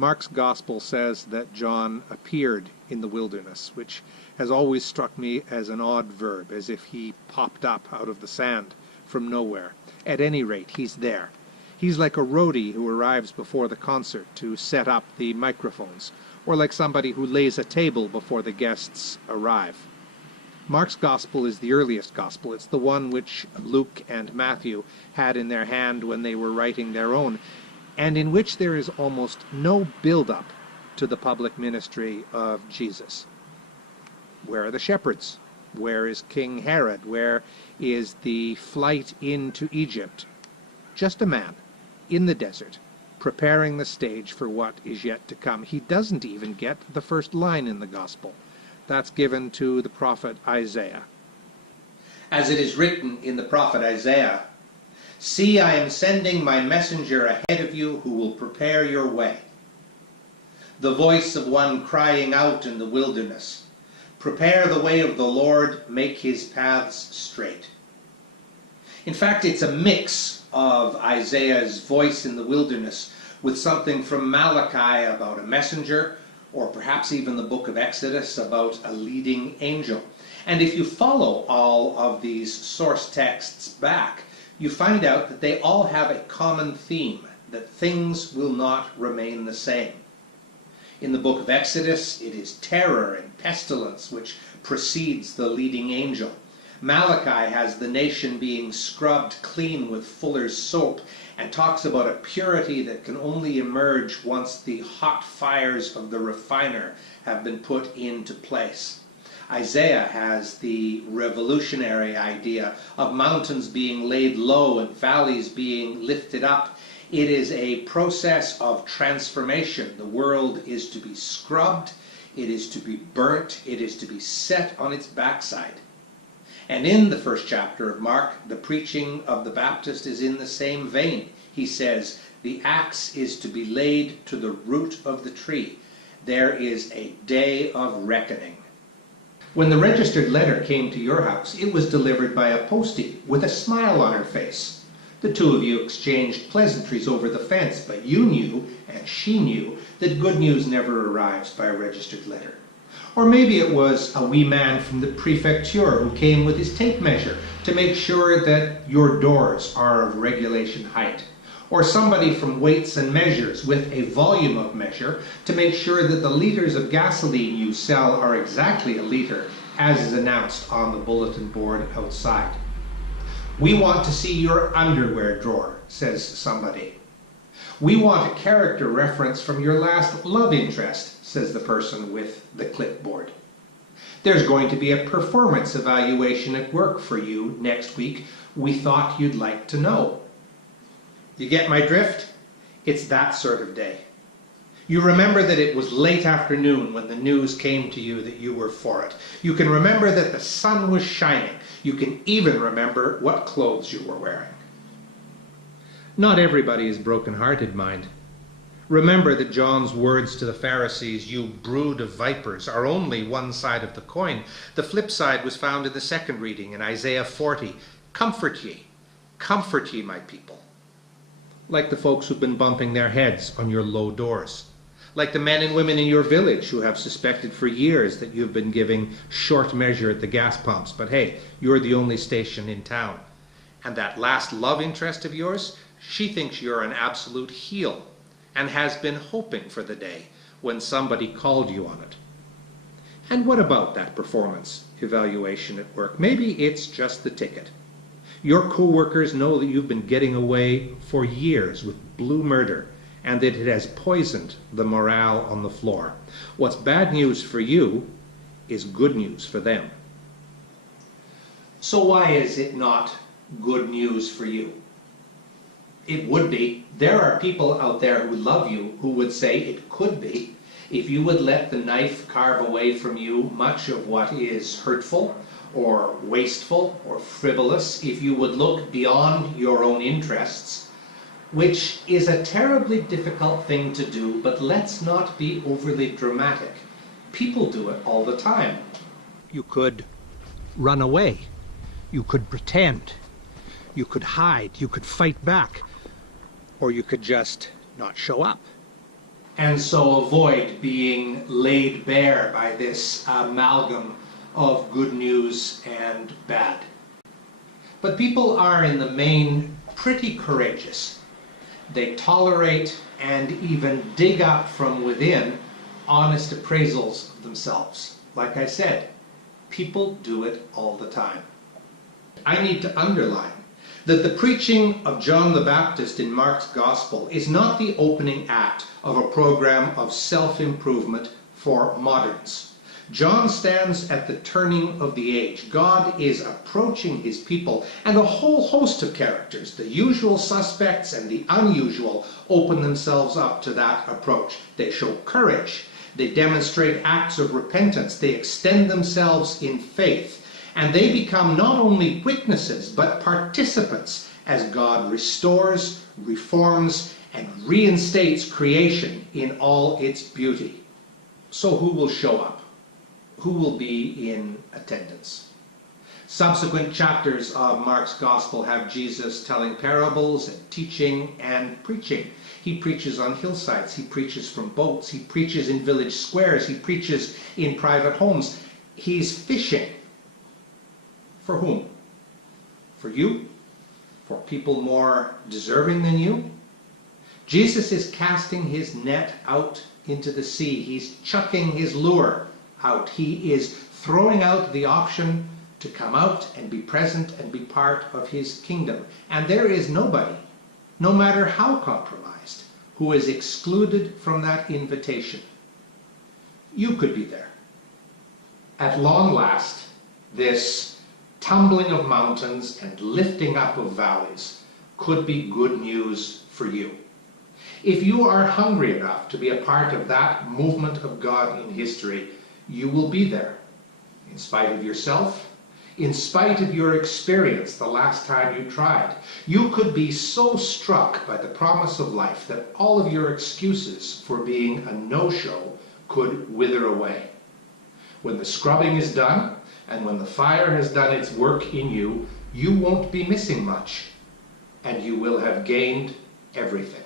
Mark's Gospel says that John appeared in the wilderness, which has always struck me as an odd verb, as if he popped up out of the sand from nowhere. At any rate, he's there. He's like a roadie who arrives before the concert to set up the microphones, or like somebody who lays a table before the guests arrive. Mark's Gospel is the earliest Gospel. It's the one which Luke and Matthew had in their hand when they were writing their own, and in which there is almost no build-up to the public ministry of Jesus. Where are the shepherds? Where is King Herod? Where is the flight into Egypt? Just a man in the desert, preparing the stage for what is yet to come. He doesn't even get the first line in the Gospel. That's given to the prophet Isaiah. As it is written in the prophet Isaiah, "See, I am sending my messenger ahead of you who will prepare your way. The voice of one crying out in the wilderness, prepare the way of the Lord, make his paths straight." In fact, it's a mix of Isaiah's voice in the wilderness with something from Malachi about a messenger, or perhaps even the book of Exodus about a leading angel. And if you follow all of these source texts back, you find out that they all have a common theme, that things will not remain the same. In the book of Exodus, it is terror and pestilence which precedes the leading angel. Malachi has the nation being scrubbed clean with fuller's soap and talks about a purity that can only emerge once the hot fires of the refiner have been put into place. Isaiah has the revolutionary idea of mountains being laid low and valleys being lifted up. It is a process of transformation. The world is to be scrubbed, it is to be burnt, it is to be set on its backside. And in the first chapter of Mark, the preaching of the Baptist is in the same vein. He says, the axe is to be laid to the root of the tree. There is a day of reckoning. When the registered letter came to your house, it was delivered by a postie with a smile on her face. The two of you exchanged pleasantries over the fence, but you knew, and she knew, that good news never arrives by a registered letter. Or maybe it was a wee man from the prefecture who came with his tape measure to make sure that your doors are of regulation height. Or somebody from Weights and Measures with a volume of measure to make sure that the liters of gasoline you sell are exactly a liter, as is announced on the bulletin board outside. We want to see your underwear drawer, says somebody. We want a character reference from your last love interest, says the person with the clipboard. There's going to be a performance evaluation at work for you next week. We thought you'd like to know. You get my drift? It's that sort of day. You remember that it was late afternoon when the news came to you that you were for it. You can remember that the sun was shining. You can even remember what clothes you were wearing. Not everybody is broken-hearted, mind. Remember that John's words to the Pharisees, "You brood of vipers," are only one side of the coin. The flip side was found in the second reading in Isaiah 40. Comfort ye, my people. Like the folks who've been bumping their heads on your low doors. Like the men and women in your village who have suspected for years that you've been giving short measure at the gas pumps, but hey, you're the only station in town. And that last love interest of yours, she thinks you're an absolute heel and has been hoping for the day when somebody called you on it. And what about that performance evaluation at work? Maybe it's just the ticket. Your co-workers know that you've been getting away for years with blue murder and that it has poisoned the morale on the floor. What's bad news for you is good news for them. So why is it not good news for you? It would be. There are people out there who love you who would say it could be if you would let the knife carve away from you much of what is hurtful or wasteful or frivolous, if you would look beyond your own interests, which is a terribly difficult thing to do, but let's not be overly dramatic. People do it all the time. You could run away. You could pretend. You could hide. You could fight back. Or you could just not show up. and so avoid being laid bare by this amalgam of good news and bad. But people are in the main pretty courageous. They tolerate and even dig up from within honest appraisals of themselves. Like I said, people do it all the time. I need to underline that the preaching of John the Baptist in Mark's Gospel is not the opening act of a program of self-improvement for moderns. John stands at the turning of the age. God is approaching his people, and a whole host of characters, the usual suspects and the unusual, open themselves up to that approach. They show courage. They demonstrate acts of repentance. They extend themselves in faith. And they become not only witnesses, but participants as God restores, reforms, and reinstates creation in all its beauty. So who will show up? Who will be in attendance? Subsequent chapters of Mark's Gospel have Jesus telling parables and teaching and preaching. He preaches on hillsides. He preaches from boats. He preaches in village squares. He preaches in private homes. He's fishing. For whom? For you? For people more deserving than you? Jesus is casting his net out into the sea. He's chucking his lure out. He is throwing out the option to come out and be present and be part of his kingdom. And there is nobody, no matter how compromised, who is excluded from that invitation. You could be there. At long last, this tumbling of mountains and lifting up of valleys could be good news for you. If you are hungry enough to be a part of that movement of God in history, you will be there, in spite of yourself, in spite of your experience the last time you tried. You could be so struck by the promise of life that all of your excuses for being a no-show could wither away. When the scrubbing is done, and when the fire has done its work in you, you won't be missing much, and you will have gained everything.